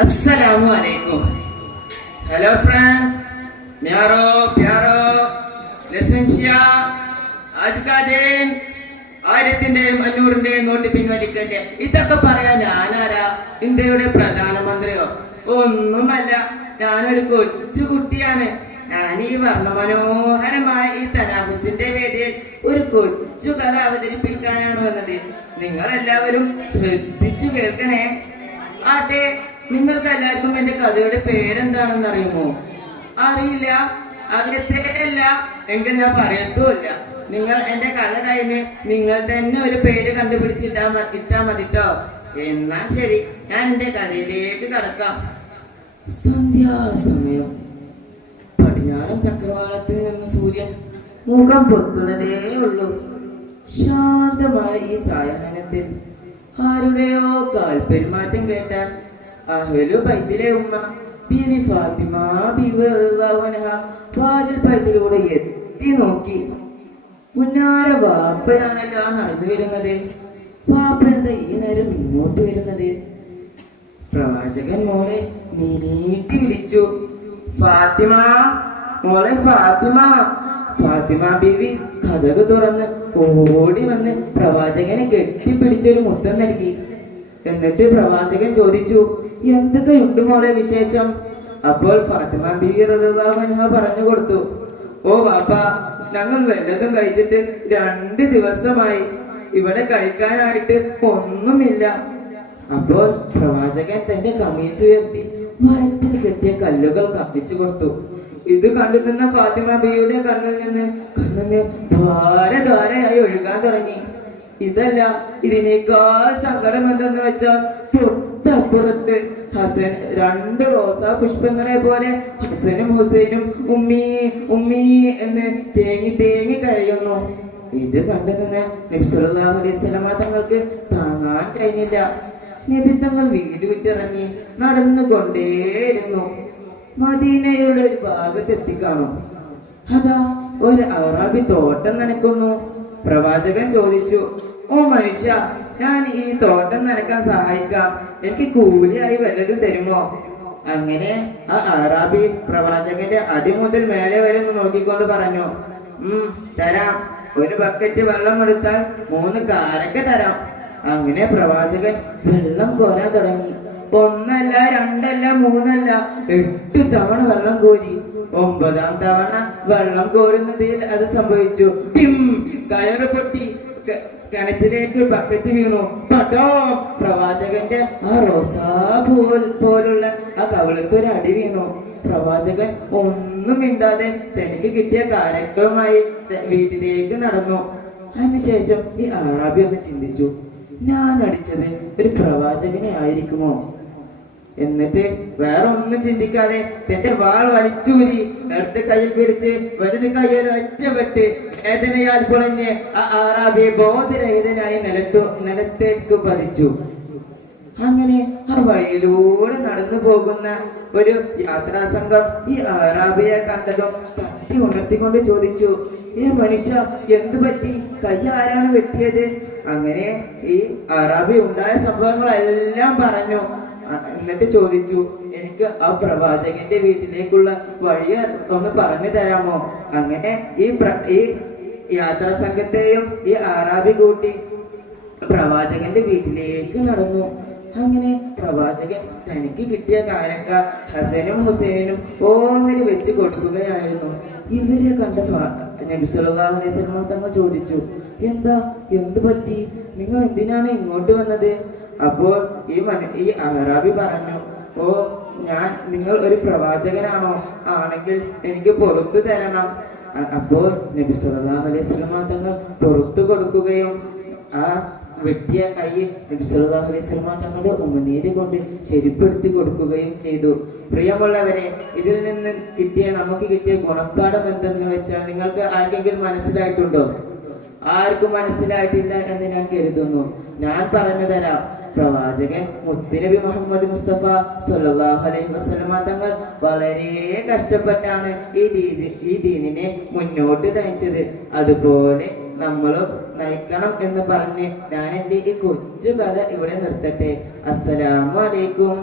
अस्सलामु अलैकुम। Hello friends, न्यारो प्यारो ലെസൻഷ്യ आज का दिन 1000ന്റെയും 500ന്റെയും നോട്ട് പിൻവലിക്കട്ടെ. ഇതൊക്കെ പറയാൻ ഞാനാരാ? ഇന്ത്യയുടെ പ്രധാനമന്ത്രിയോ? ഒന്നുമല്ല, ഞാനൊരു കൊച്ചു കുട്ടിയാണ്. ഞാൻ ഈ വർണ്ണമനോഹരമായ ഈ തനാഫുസിന്റെ വേദിയിൽ ഒരു കൊച്ചു കഥ അവതരിപ്പിക്കാനാണ് വന്നത്. നിങ്ങൾ എല്ലാവരും ശ്രദ്ധിച്ചു കേൾക്കണേ. ആട്ടെ, നിങ്ങൾക്ക് എല്ലാവർക്കും എന്റെ കഥയുടെ പേരെന്താണെന്ന് അറിയുമോ? അറിയില്ല? അറിയത്തേല്ല എങ്കിൽ ഞാൻ പറയത്തുമില്ല. നിങ്ങൾ എന്റെ കഥ കഴിഞ്ഞ് നിങ്ങൾ തന്നെ ഒരു പേര് കണ്ടുപിടിച്ചിട്ടാ മതിട്ടോ. എന്നാ ശരി, ഞാൻ എന്റെ കഥയിലേക്ക് കടക്കാം. സന്ധ്യാസമയം. പടിഞ്ഞാറൻ ചക്രവാളത്തിൽ നിന്ന് സൂര്യൻ മുഖം പൊത്തുന്നതേ ഉള്ളൂ. ശാന്തമായ ഈ സായാഹ്നത്തിൽ ആരുടെയോ കാൽപെരുമാറ്റം കേട്ടാൽ അഹ്ലു ബൈത്തിലെ ഉമ്മ ബീവി ഫാത്തിമ വാതിൽ പൈത്തിലൂടെ എത്തി നോക്കി. മുന്നാര വാപ്പയാണല്ലോ നടന്നു വരുന്നത്. വാപ്പ എന്താ ഈ നേരം ഇങ്ങോട്ട് വരുന്നത്? പ്രവാചകൻ മോളെ നീട്ടി വിളിച്ചു. ഫാത്തിമ, മോളെ ഫാത്തിമ. ഫാത്തിമ ബീവി കഥക് തുറന്ന് ഓടി വന്ന് പ്രവാചകനെ കെട്ടിപ്പിടിച്ചൊരു മുത്തം നൽകി. എന്നിട്ട് പ്രവാചകൻ ചോദിച്ചു, എന്തൊക്കെയുണ്ട് മോളെ വിശേഷം? അപ്പോൾ ഫാത്തിമ ബീവി റളിയല്ലാഹു അൻഹ പറഞ്ഞു കൊടുത്തു, ഓ വാപ്പ, ഞങ്ങൾ വല്ലതും കഴിച്ചിട്ട് 2 ദിവസമായി. ഇവിടെ കഴിക്കാനായിട്ട് ഒന്നുമില്ല. അപ്പോൾ പ്രവാചകൻ തന്റെ കമീസ് ഉയർത്തി വയറ്റിൽ കെട്ടിയ കല്ലുകൾ കത്തിച്ചു കൊടുത്തു. ഇത് കണ്ടു നിന്ന ഫാത്തിമ ബീവിയുടെ കണ്ണിൽ നിന്ന് ധാരയായി ഒഴുകാൻ തുടങ്ങി. ഇതല്ല, ഇതിനേക്കാൾ സങ്കടം എന്തെന്ന് വെച്ചാൽ തൊട്ടപ്പുറത്ത് ഹസൻ 2 റോസാ പുഷ്പങ്ങളെ പോലെ ഹസനും ഹുസൈനും ഉമ്മീ ഉമ്മീ എന്ന് തേങ്ങി കരയുന്നു. ഇത് കണ്ടു നിന്ന് നബി സല്ലല്ലാഹു അലൈഹി വസല്ലമ തങ്ങൾക്ക് താങ്ങാൻ കഴിഞ്ഞില്ല. നബി തങ്ങൾ വീട് വിട്ടിറങ്ങി നടന്നുകൊണ്ടേയിരുന്നു. മദീനയുടെ ഒരു ഭാഗത്ത് എത്തിക്കാണും. അതാ ഒരു അറാബി തോട്ടം നനയ്ക്കുന്നു. പ്രവാചകൻ ചോദിച്ചു, ഓ മനുഷ്യ, ഞാൻ ഈ തോട്ടം നനയ്ക്കാൻ സഹായിക്കാം. എനിക്ക് കൂലിയായി വല്ലതും തരുമോ? അങ്ങനെ ആ അറാബി പ്രവാചകന്റെ അടി മുതൽ മേലെ വരെ നോക്കിക്കൊണ്ട് പറഞ്ഞു, തരാം. ഒരു ബക്കറ്റ് വെള്ളം എടുത്താൽ 3 കാരക്ക തരാം. അങ്ങനെ പ്രവാചകൻ വെള്ളം കോരാൻ തുടങ്ങി. 1 അല്ല 2 അല്ല 3 അല്ല 8 തവണ വെള്ളം കോരി. 9ാം തവണ വെള്ളം കോരുന്നതിൽ അത് സംഭവിച്ചു. കയറ് പൊട്ടി കിണറ്റിലേക്ക് ബക്കറ്റ് വീണു. പട്ടോ, പ്രവാചകന്റെ ആ റോസാ പോലുള്ള ആ കവളത്തൊരു അടി വീണു. പ്രവാചകൻ ഒന്നും മിണ്ടാതെ തനിക്ക് കിട്ടിയ കാരക്കവുമായി വീട്ടിലേക്ക് നടന്നു. അതിനുശേഷം ഈ അറാബി ഒന്ന് ചിന്തിച്ചു, ഞാൻ അടിച്ചത് ഒരു പ്രവാചകനെ ആയിരിക്കുമോ? എന്നിട്ട് വേറെ ഒന്നും ചിന്തിക്കാതെ തന്റെ വാൾ വലിച്ചൂരി ഇടത്ത് കയ്യിൽ പിടിച്ച് വലത് കയ്യിൽ ഒറ്റപ്പെട്ട് വേദനയാൽ പുളഞ്ഞ് ആ അറാബി ബോധരഹിതനായി നിലത്തേക്ക് പതിച്ചു. അങ്ങനെ ആ വഴിയിലൂടെ നടന്നു പോകുന്ന ഒരു യാത്രാ സംഘം ഈ അറാബിയെ കണ്ടതും തട്ടി ഉണർത്തിക്കൊണ്ട് ചോദിച്ചു, മനുഷ്യ, എന്തു പറ്റി? കൈ ആരാണ് വെട്ടിയത്? അങ്ങനെ ഈ അറാബി ഉണ്ടായ സംഭവങ്ങളെല്ലാം പറഞ്ഞു. എന്നിട്ട് ചോദിച്ചു, എനിക്ക് ആ പ്രവാചകന്റെ വീട്ടിലേക്കുള്ള വഴി ഒന്ന് പറഞ്ഞു തരാമോ? അങ്ങനെ ഈ യാത്രാ സംഘത്തെയും ഈ അറാബി കൂട്ടി പ്രവാചകന്റെ വീട്ടിലേക്ക് നടന്നു. അങ്ങനെ പ്രവാചകൻ തനിക്ക് കിട്ടിയ കാരക്ക ഹസനും ഹുസൈനും ഓഹരി വെച്ച് കൊടുക്കുകയായിരുന്നു. ഇവരെ കണ്ട നബി സല്ലല്ലാഹു അലൈഹി വസല്ലം തങ്ങൾ ചോദിച്ചു, എന്ത് പറ്റി? നിങ്ങൾ എന്തിനാണ് ഇങ്ങോട്ട് വന്നത്? അപ്പോൾ ഈ അറാബി പറഞ്ഞു, നിങ്ങൾ ഒരു പ്രവാചകനാണോ? ആണെങ്കിൽ എനിക്ക് പുറത്തു തരണം. അപ്പോൾ നബി സല്ലല്ലാഹു അലൈഹി വസല്ലം തങ്ങൾ പുറത്തു കൊടുക്കുകയും ആ വെട്ടിയ കൈ നബി സല്ലല്ലാഹു അലൈഹി വസല്ലം തങ്ങളുടെ ഉമിനീര് കൊണ്ട് ശരിപ്പെടുത്തി കൊടുക്കുകയും ചെയ്തു. പ്രിയമുള്ളവരെ, ഇതിൽ നിന്ന് നമുക്ക് കിട്ടിയ ഗുണപാഠം എന്തെന്ന് വെച്ചാൽ നിങ്ങൾക്ക് ആർക്കെങ്കിലും മനസ്സിലായിട്ടുണ്ടോ? ആർക്കും മനസ്സിലായിട്ടില്ല എന്ന് ഞാൻ കരുതുന്നു. ഞാൻ പറഞ്ഞു തരാം. പ്രവാചകൻ മുത്തുനബി മുഹമ്മദ് മുസ്തഫ സല്ലല്ലാഹു അലൈഹി വസല്ലമ തങ്ങൾ വളരെ കഷ്ടപ്പെട്ടാണ് ഈ ദീനിനെ മുന്നോട്ട് നയിച്ചത്. അതുപോലെ നമ്മളും നയിക്കണം എന്ന് പറഞ്ഞ് ഞാൻ എൻ്റെ ഈ കൊച്ചു കഥ ഇവിടെ നിർത്തട്ടെ. അസ്സലാമു അലൈക്കും.